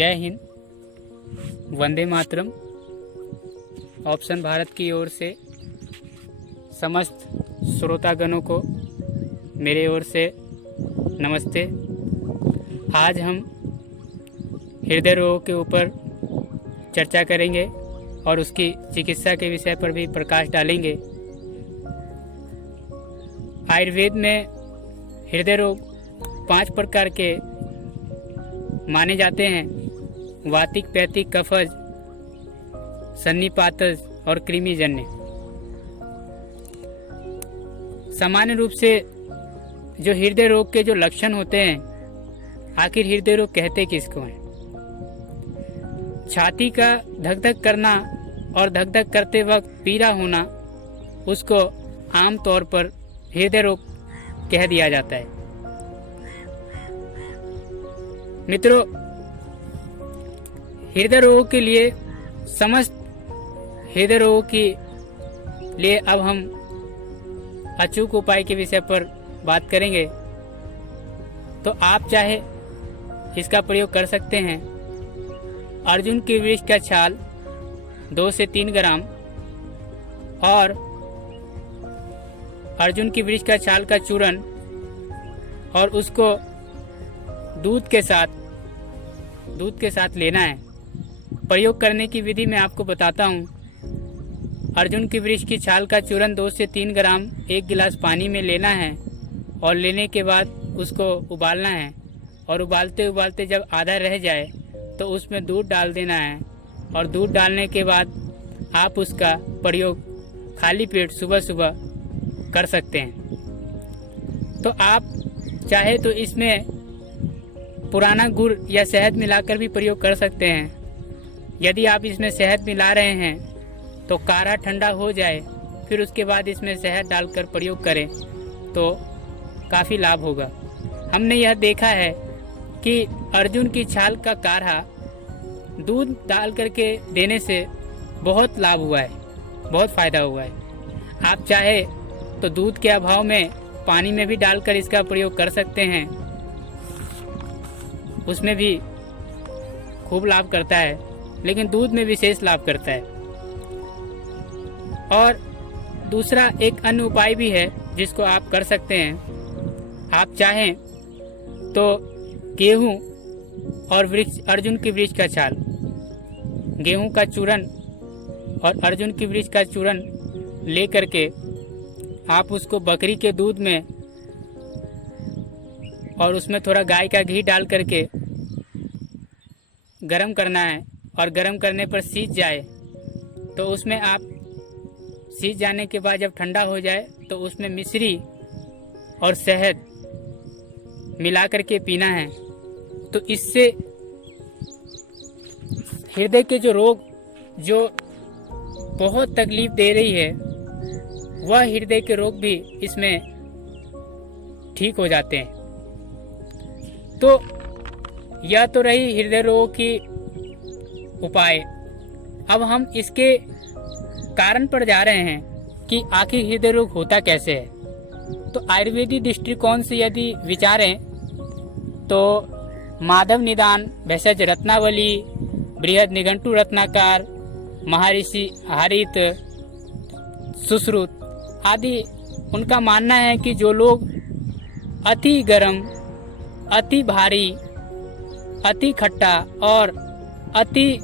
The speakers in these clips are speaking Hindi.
जय हिंद, वंदे मातरम। ऑप्शन भारत की ओर से समस्त श्रोतागणों को मेरे ओर से नमस्ते। आज हम हृदय रोग के ऊपर चर्चा करेंगे और उसकी चिकित्सा के विषय पर भी प्रकाश डालेंगे। आयुर्वेद में हृदय रोग 5 प्रकार के माने जाते हैं: वातिक, पैतिक, कफज, सन्निपातज और कृमिजन्य। सामान्य रूप से जो हृदय रोग के जो लक्षण होते हैं, आखिर हृदय रोग कहते किसको हैं? छाती का धक धक करना और धक धक करते वक्त पीड़ा होना, उसको आम तौर पर हृदय रोग कह दिया जाता है। मित्रों, हृदय रोगों के लिए समस्त हृदय रोगों के लिए अब हम अचूक उपाय के विषय पर बात करेंगे। तो आप चाहे इसका प्रयोग कर सकते हैं। अर्जुन के वृक्ष का छाल 2 से 3 ग्राम और अर्जुन की वृक्ष का छाल का चूर्ण और उसको दूध के साथ लेना है। प्रयोग करने की विधि मैं आपको बताता हूँ। अर्जुन की वृक्ष की छाल का चूर्ण 2 से 3 ग्राम 1 गिलास पानी में लेना है और लेने के बाद उसको उबालना है और उबालते उबालते जब आधा रह जाए तो उसमें दूध डाल देना है और दूध डालने के बाद आप उसका प्रयोग खाली पेट सुबह सुबह कर सकते हैं। तो आप चाहे तो इसमें पुराना गुड़ या शहद मिलाकर भी प्रयोग कर सकते हैं। यदि आप इसमें शहद मिला रहे हैं तो काढ़ा ठंडा हो जाए, फिर उसके बाद इसमें शहद डालकर प्रयोग करें तो काफ़ी लाभ होगा। हमने यह देखा है कि अर्जुन की छाल का काढ़ा दूध डाल करके देने से बहुत लाभ हुआ है, बहुत फायदा हुआ है। आप चाहे तो दूध के अभाव में पानी में भी डालकर इसका प्रयोग कर सकते हैं, उसमें भी खूब लाभ करता है, लेकिन दूध में विशेष लाभ करता है। और दूसरा एक अन्य उपाय भी है जिसको आप कर सकते हैं। आप चाहें तो गेहूं और अर्जुन की वृक्ष का छाल, गेहूं का चूर्ण और अर्जुन की वृक्ष का चूर्ण ले करके आप उसको बकरी के दूध में और उसमें थोड़ा गाय का घी डाल करके गरम करना है और गरम करने पर सीज जाए तो उसमें आप सीज जाने के बाद जब ठंडा हो जाए तो उसमें मिश्री और शहद मिला करके पीना है। तो इससे हृदय के जो रोग जो बहुत तकलीफ दे रही है, वह हृदय के रोग भी इसमें ठीक हो जाते हैं। तो यह तो रही हृदय रोग की उपाय। अब हम इसके कारण पर जा रहे हैं कि आखिर हृदय रोग होता कैसे है। तो आयुर्वेदिक दृष्टिकोण से यदि विचारें तो माधव निदान, भेषज रत्नावली, बृहद निघंटु रत्नाकार, महर्षि हरित, सुश्रुत आदि उनका मानना है कि जो लोग अति गर्म, अति भारी, अति खट्टा और अति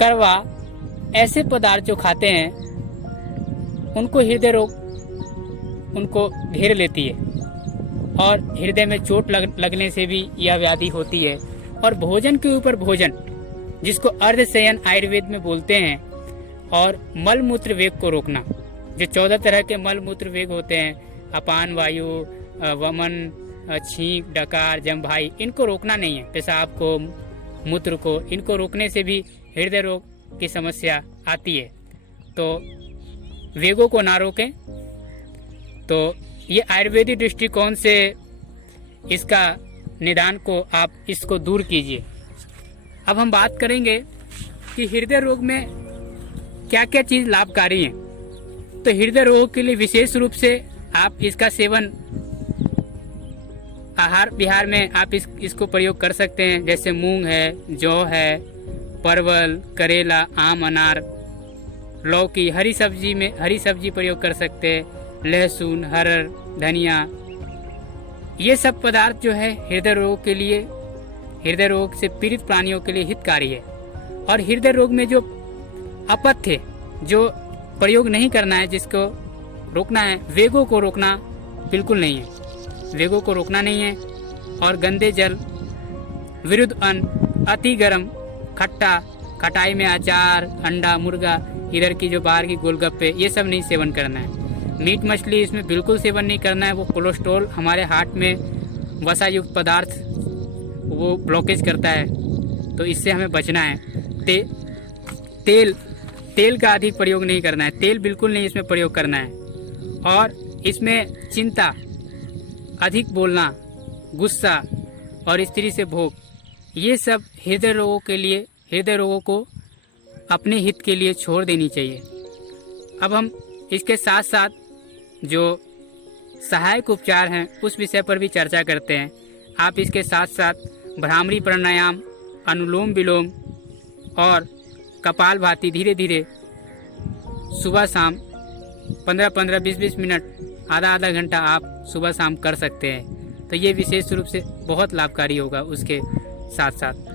कड़वा ऐसे पदार्थ जो खाते हैं, उनको हृदय रोग उनको घेर लेती है और हृदय में चोट लगने से भी यह व्याधि होती है। और भोजन के ऊपर भोजन, जिसको अर्धशयन आयुर्वेद में बोलते हैं, और मल मूत्र वेग को रोकना। जो 14 तरह के मल मूत्र वेग होते हैं, अपान वायु, वमन, छींक, डकार, जमभाई, इनको रोकना नहीं है। पेशाब को, मूत्र को, इनको रोकने से भी हृदय रोग की समस्या आती है। तो वेगों को ना रोकें। तो ये आयुर्वेदिक दृष्टिकोण से इसका निदान को आप इसको दूर कीजिए। अब हम बात करेंगे कि हृदय रोग में क्या क्या चीज लाभकारी है। तो हृदय रोग के लिए विशेष रूप से आप इसका सेवन आहार विहार में आप इसको प्रयोग कर सकते हैं, जैसे मूंग है, जौ है, परवल, करेला, आम, अनार, लौकी, हरी सब्जी प्रयोग कर सकते हैं, लहसुन, हरड़, धनिया। ये सब पदार्थ जो है हृदय रोग से पीड़ित प्राणियों के लिए हितकारी है। और हृदय रोग में जो अपथ्य जो प्रयोग नहीं करना है, जिसको रोकना है, वेगों को रोकना बिल्कुल नहीं है, वेगों को रोकना नहीं है। और गंदे जल, विरुद्ध अन्न, अति गर्म, खट्टा, खटाई में अचार, अंडा, मुर्गा, इधर की जो बाहर की गोलगप्पे, ये सब नहीं सेवन करना है। मीट मछली इसमें बिल्कुल सेवन नहीं करना है, वो कोलेस्ट्रॉल, हमारे हार्ट में वसा युक्त पदार्थ वो ब्लॉकेज करता है, तो इससे हमें बचना है। तेल का अधिक प्रयोग नहीं करना है, तेल बिल्कुल नहीं इसमें प्रयोग करना है। और इसमें चिंता, अधिक बोलना, गुस्सा और स्त्री से भोग, ये सब हृदय रोगों को अपने हित के लिए छोड़ देनी चाहिए। अब हम इसके साथ साथ जो सहायक उपचार हैं उस विषय पर भी चर्चा करते हैं। आप इसके साथ साथ भ्रामरी प्राणायाम, अनुलोम विलोम और कपालभाति धीरे धीरे सुबह शाम 15-15, 20-20 मिनट, आधा घंटा आप सुबह शाम कर सकते हैं। तो ये विशेष रूप से बहुत लाभकारी होगा। उसके साथ साथ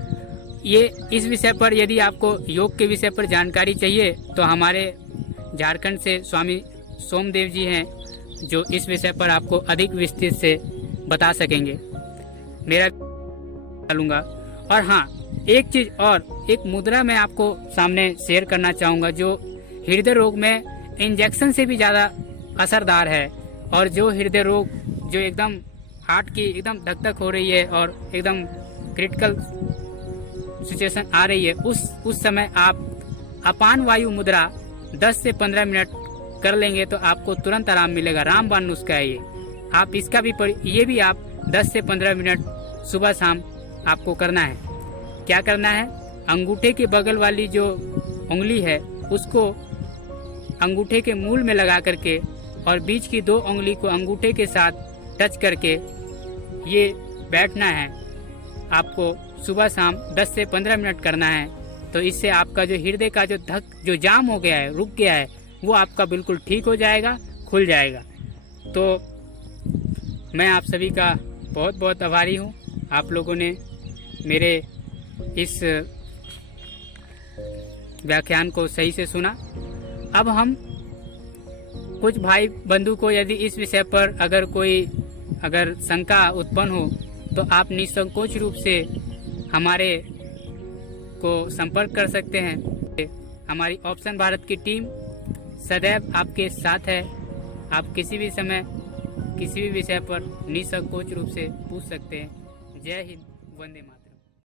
इस विषय पर यदि आपको योग के विषय पर जानकारी चाहिए तो हमारे झारखंड से स्वामी सोमदेव जी हैं, जो इस विषय पर आपको अधिक विस्तृत से बता सकेंगे। मेरा लूँगा। और हाँ, एक चीज़ और, एक मुद्रा मैं आपको सामने शेयर करना चाहूँगा, जो हृदय रोग में इंजेक्शन से भी ज़्यादा असरदार है। और जो हृदय रोग जो एकदम हार्ट की एकदम धक धक हो रही है और एकदम क्रिटिकल सिचुएशन आ रही है, उस समय आप अपान वायु मुद्रा 10 से 15 मिनट कर लेंगे तो आपको तुरंत आराम मिलेगा। रामबाण नुस्खा है ये। आप इसका भी ये भी आप 10 से 15 मिनट सुबह शाम आपको करना है। क्या करना है? अंगूठे के बगल वाली जो उंगली है उसको अंगूठे के मूल में लगा करके और बीच की 2 उंगली को अंगूठे के साथ टच करके ये बैठना है। आपको सुबह शाम 10 से 15 मिनट करना है। तो इससे आपका जो हृदय का जो जाम हो गया है, रुक गया है, वो आपका बिल्कुल ठीक हो जाएगा, खुल जाएगा। तो मैं आप सभी का बहुत बहुत आभारी हूँ। आप लोगों ने मेरे इस व्याख्यान को सही से सुना। अब हम कुछ भाई बंधु को यदि इस विषय पर अगर शंका उत्पन्न हो तो आप निसंकोच रूप से हमारे को संपर्क कर सकते हैं। हमारी ऑप्शन भारत की टीम सदैव आपके साथ है। आप किसी भी समय किसी भी विषय पर निसंकोच रूप से पूछ सकते हैं। जय हिंद, वंदे मातरम।